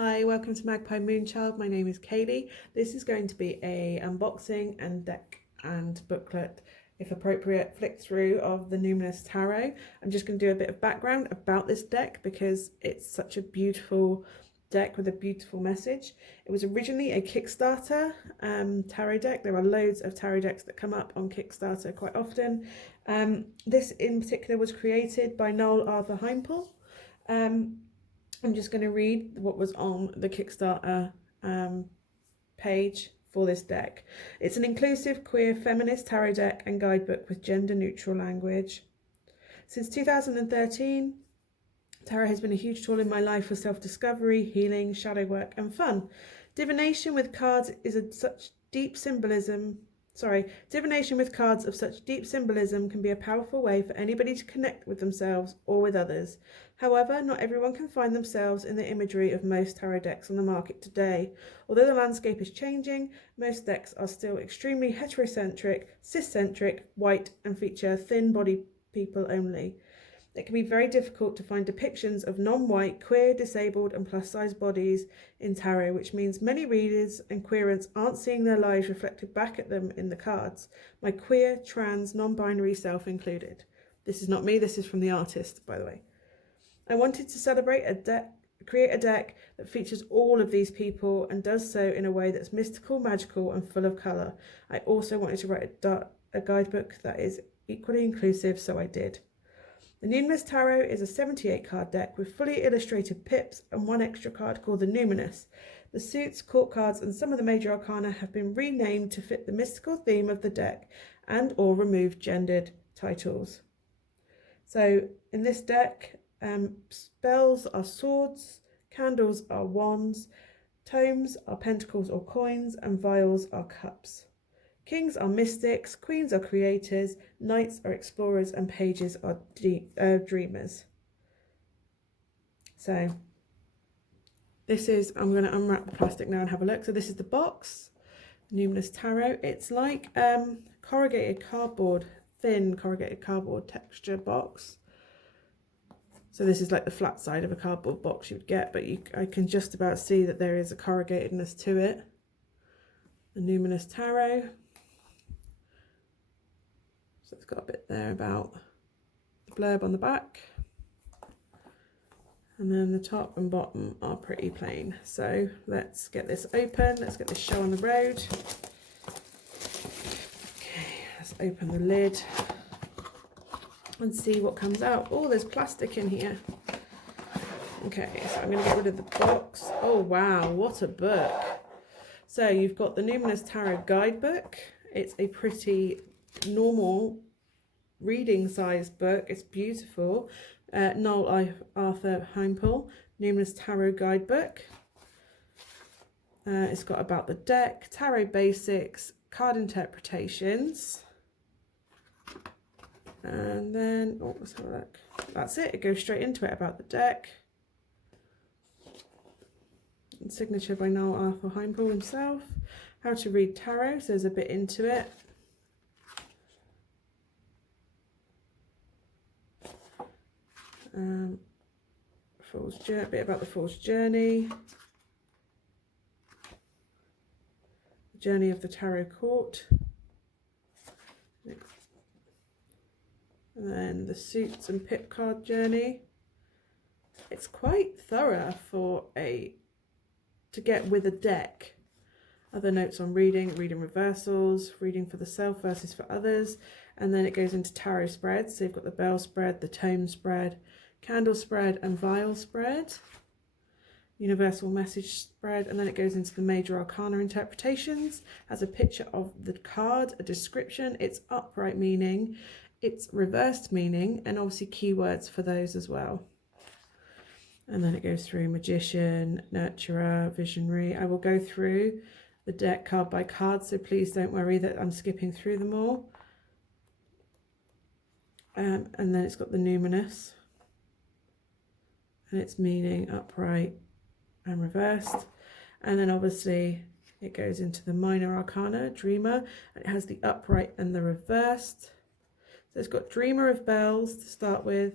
Hi, welcome to Magpie Moonchild. My name is Kayleigh. This is going to be a unboxing and deck and booklet, if appropriate, flick through of the Numinous Tarot. I'm just going to do a bit of background about this deck because it's such a beautiful deck with a beautiful message. It was originally a Kickstarter tarot deck. There are loads of tarot decks that come up on Kickstarter quite often. This in particular was created by Noel Arthur Heimpel. I'm just going to read what was on the Kickstarter page for this deck. It's an inclusive, queer, feminist tarot deck and guidebook with gender-neutral language. Since 2013, tarot has been a huge tool in my life for self-discovery, healing, shadow work and fun. Divination with cards Divination with cards of such deep symbolism can be a powerful way for anybody to connect with themselves or with others. However, not everyone can find themselves in the imagery of most tarot decks on the market today. Although the landscape is changing, most decks are still extremely heterocentric, ciscentric, white, and feature thin-bodied people only. It can be very difficult to find depictions of non-white, queer, disabled and plus-size bodies in tarot, which means many readers and queerants aren't seeing their lives reflected back at them in the cards, my queer, trans, non-binary self included. This is not me, this is from the artist, by the way. I wanted to create a deck that features all of these people and does so in a way that's mystical, magical and full of colour. I also wanted to write a guidebook that is equally inclusive, so I did. The Numinous Tarot is a 78 card deck with fully illustrated pips and one extra card called the Numinous. The suits, court cards and some of the major arcana have been renamed to fit the mystical theme of the deck and or remove gendered titles. So in this deck, spells are swords, candles are wands, tomes are pentacles or coins and vials are cups. Kings are mystics, queens are creators, knights are explorers, and pages are dreamers. So this is, I'm going to unwrap the plastic now and have a look. So this is the box, Numinous Tarot. It's like corrugated cardboard, thin corrugated cardboard texture box. So this is like the flat side of a cardboard box you would get, but I can just about see that there is a corrugatedness to it. The Numinous Tarot. So it's got a bit there about the blurb on the back. And then the top and bottom are pretty plain. So let's get this open. Let's get this show on the road. Okay, let's open the lid and see what comes out. Oh, there's plastic in here. Okay, so I'm going to get rid of the box. Oh, wow, what a book. So you've got the Numinous Tarot Guidebook. It's a pretty normal reading size book. It's beautiful. Noel Arthur Heimpel, Numinous Tarot Guidebook. It's got about the deck, tarot basics, card interpretations. And then, oh, let's have a look. That's it. It goes straight into it about the deck. And signature by Noel Arthur Heimpel himself. How to read tarot. So there's a bit into it. A bit about the Fool's Journey. The journey of the Tarot Court. And then the suits and pip card journey. It's quite thorough to get with a deck. Other notes on reading reversals, reading for the self versus for others, and then it goes into tarot spreads. So you've got the bell spread, the tome spread, candle spread and vial spread, universal message spread, and then it goes into the major arcana interpretations, has a picture of the card, a description, its upright meaning, its reversed meaning, and obviously keywords for those as well. And then it goes through magician, nurturer, visionary. I will go through the deck card by card, so please don't worry that I'm skipping through them all. And then it's got the Numinous and its meaning, upright and reversed. And then obviously it goes into the minor arcana, dreamer, and it has the upright and the reversed. So it's got dreamer of bells to start with,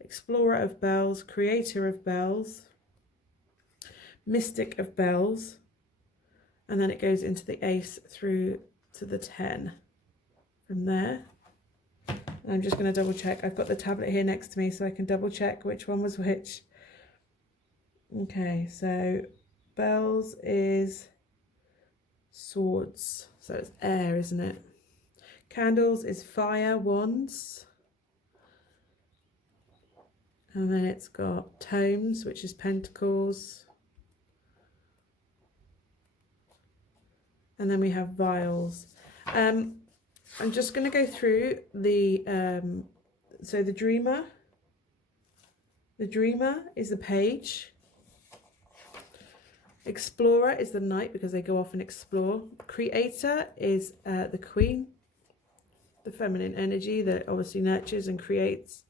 explorer of bells, creator of bells, Mystic of Bells, and then it goes into the Ace through to the 10 from there. And I'm just going to double check. I've got the tablet here next to me so I can double check which one was which. Okay, so Bells is Swords, so it's air, isn't it? Candles is Fire, Wands. And then it's got Tomes, which is Pentacles. And then we have Vials. I'm just going to go through the, so the Dreamer. The Dreamer is the Page. Explorer is the Knight, because they go off and explore. Creator is the Queen, the feminine energy that obviously nurtures and creates.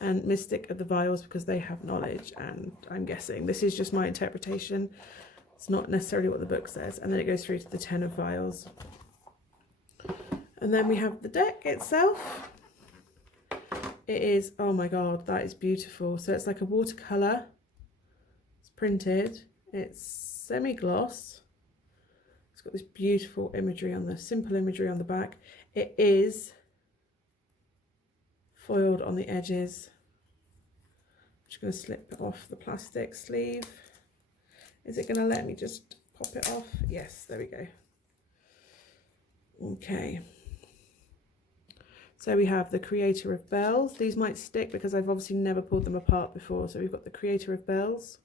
And Mystic of the Vials, because they have knowledge, and I'm guessing, this is just my interpretation. It's not necessarily what the book says. And then it goes through to the 10 of Vials. And then we have the deck itself. It is, oh my god, that is beautiful. So it's like a watercolour. It's printed. It's semi-gloss. It's got this beautiful imagery on the, simple imagery on the back. It is foiled on the edges. I'm just going to slip it off the plastic sleeve. Is it going to let me just pop it off? Yes, there we go. Okay. So we have the Creator of Bells. These might stick because I've obviously never pulled them apart before. So we've got the Creator of Bells.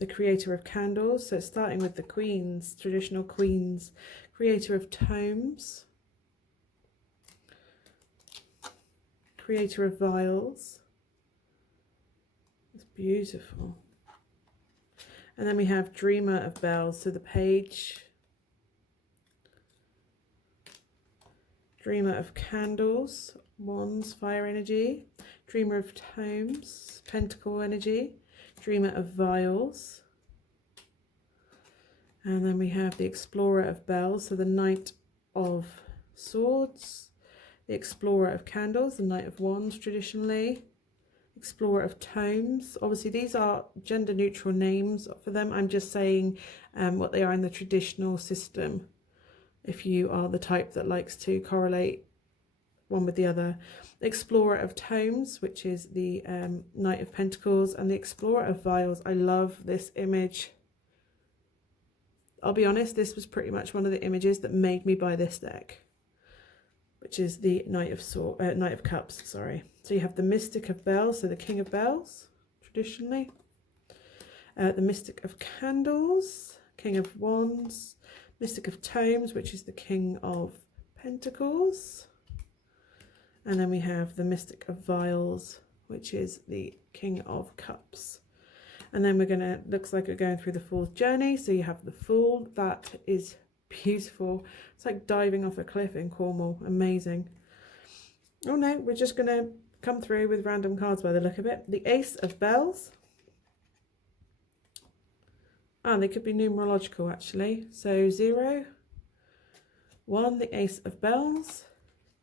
The Creator of Candles. So starting with the Queens, traditional Queens. Creator of Tomes. Creator of Vials. It's beautiful. And then we have Dreamer of Bells, so the Page. Dreamer of Candles, Wands, fire energy. Dreamer of Tomes, Pentacle energy. Dreamer of Vials. And then we have the Explorer of Bells, so the Knight of Swords. The Explorer of Candles, the Knight of Wands traditionally. Explorer of Tomes. Obviously these are gender neutral names for them. I'm just saying what they are in the traditional system, if you are the type that likes to correlate one with the other. Explorer of Tomes, which is the Knight of Pentacles, and the Explorer of Vials. I love this image. I'll be honest, this was pretty much one of the images that made me buy this deck, which is the Knight of Cups, sorry. So you have the Mystic of Bells, so the King of Bells, traditionally. The Mystic of Candles, King of Wands. Mystic of Tomes, which is the King of Pentacles. And then we have the Mystic of Vials, which is the King of Cups. And then we're gonna, looks like we're going through the Fool's journey. So you have the Fool, that is beautiful. It's like diving off a cliff in Cornwall. Amazing. Oh no, we're just going to come through with random cards by the look of it. The Ace of Bells. And they could be numerological actually. So 0, 1, the Ace of Bells.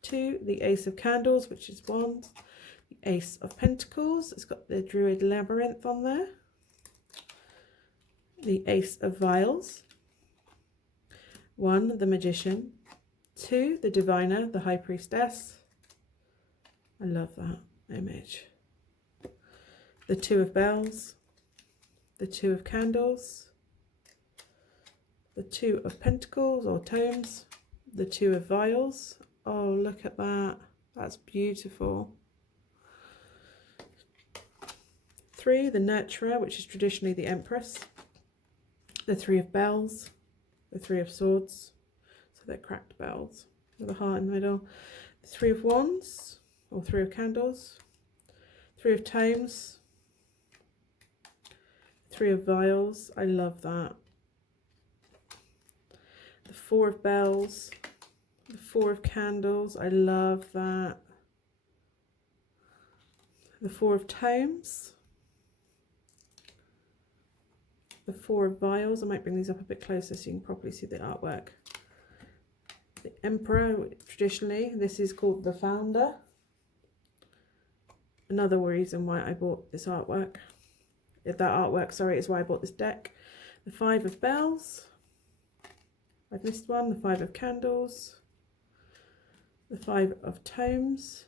2, the Ace of Candles, which is Wands. The Ace of Pentacles. It's got the Druid Labyrinth on there. The Ace of Vials. 1, the Magician. 2, the Diviner, the High Priestess. I love that image. The 2 of Bells. The 2 of Candles. The 2 of Pentacles or Tomes. The 2 of Vials. Oh, look at that. That's beautiful. 3, the Nurturer, which is traditionally the Empress. The 3 of Bells. The 3 of Swords, so they're cracked bells with a heart in the middle. The 3 of Wands, or 3 of Candles. 3 of Tomes. 3 of Vials, I love that. The 4 of Bells. The 4 of Candles, I love that. The 4 of Tomes. The 4 of Vials. I might bring these up a bit closer so you can properly see the artwork. The Emperor, traditionally, this is called the Founder. Another reason why I bought this artwork. that artwork, sorry, is why I bought this deck. The 5 of Bells. I've missed one. The 5 of Candles. The 5 of Tomes.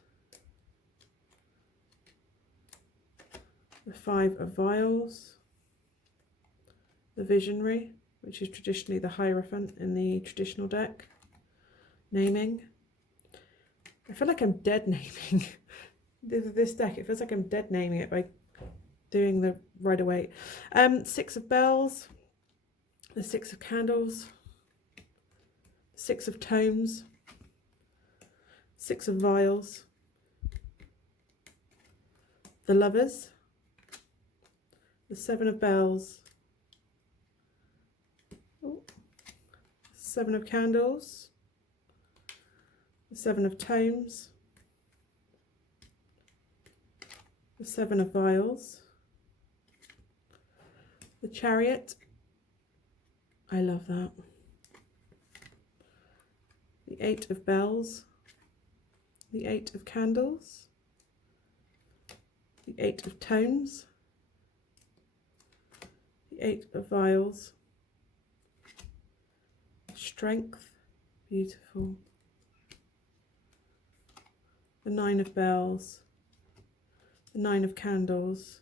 The 5 of Vials. The Visionary, which is traditionally the Hierophant in the traditional deck. Naming. I feel like I'm dead naming this deck. It feels like I'm dead naming it by doing the Rider-Waite. 6 of Bells. The 6 of Candles. 6 of Tomes. 6 of Vials. The Lovers. The 7 of Bells. 7 of Candles. The 7 of Tomes. The 7 of Vials. The Chariot. I love that. The 8 of Bells. The 8 of Candles. The 8 of Tomes. The 8 of Vials. Strength. Beautiful. The 9 of Bells. The 9 of Candles.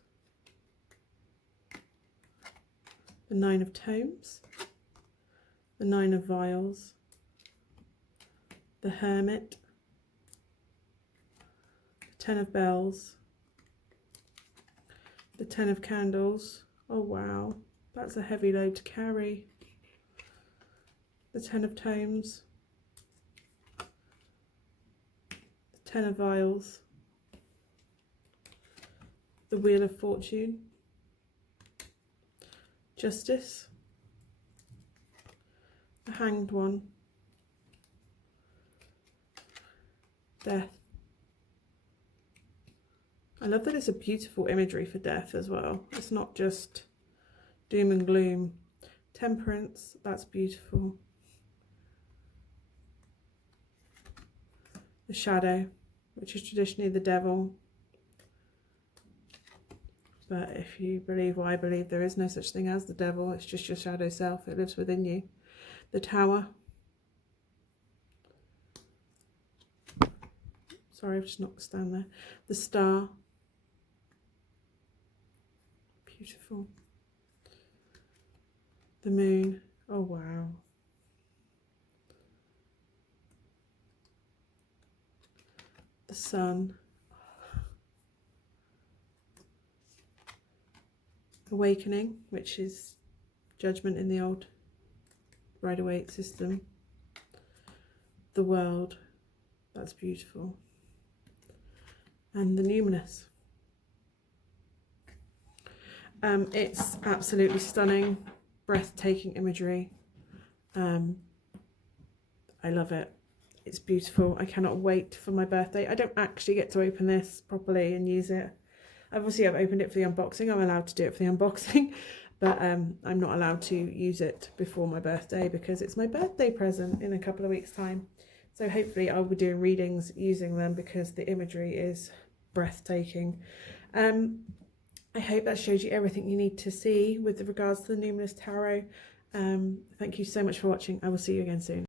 The 9 of Tomes. The 9 of Vials. The Hermit. The 10 of Bells. The 10 of Candles. Oh wow, that's a heavy load to carry. The 10 of Tomes. The 10 of Vials. The Wheel of Fortune. Justice. The Hanged One. Death. I love that it's a beautiful imagery for death as well. It's not just doom and gloom. Temperance, that's beautiful. The Shadow, which is traditionally the devil. But if you believe what I believe, there is no such thing as the devil. It's just your shadow self. It lives within you. The Tower. Sorry, I've just knocked the stand there. The Star. Beautiful. The Moon. Oh, wow. The Sun. Awakening, which is judgment in the old Rider-Waite system. The World. That's beautiful. And the Numinous. It's absolutely stunning, breathtaking imagery. I love it. It's beautiful. I cannot wait for my birthday. I don't actually get to open this properly and use it. Obviously, I've opened it for the unboxing. I'm allowed to do it for the unboxing, but I'm not allowed to use it before my birthday because it's my birthday present in a couple of weeks' time. So hopefully I'll be doing readings using them because the imagery is breathtaking. I hope that showed you everything you need to see with regards to the Numinous Tarot. Thank you so much for watching. I will see you again soon.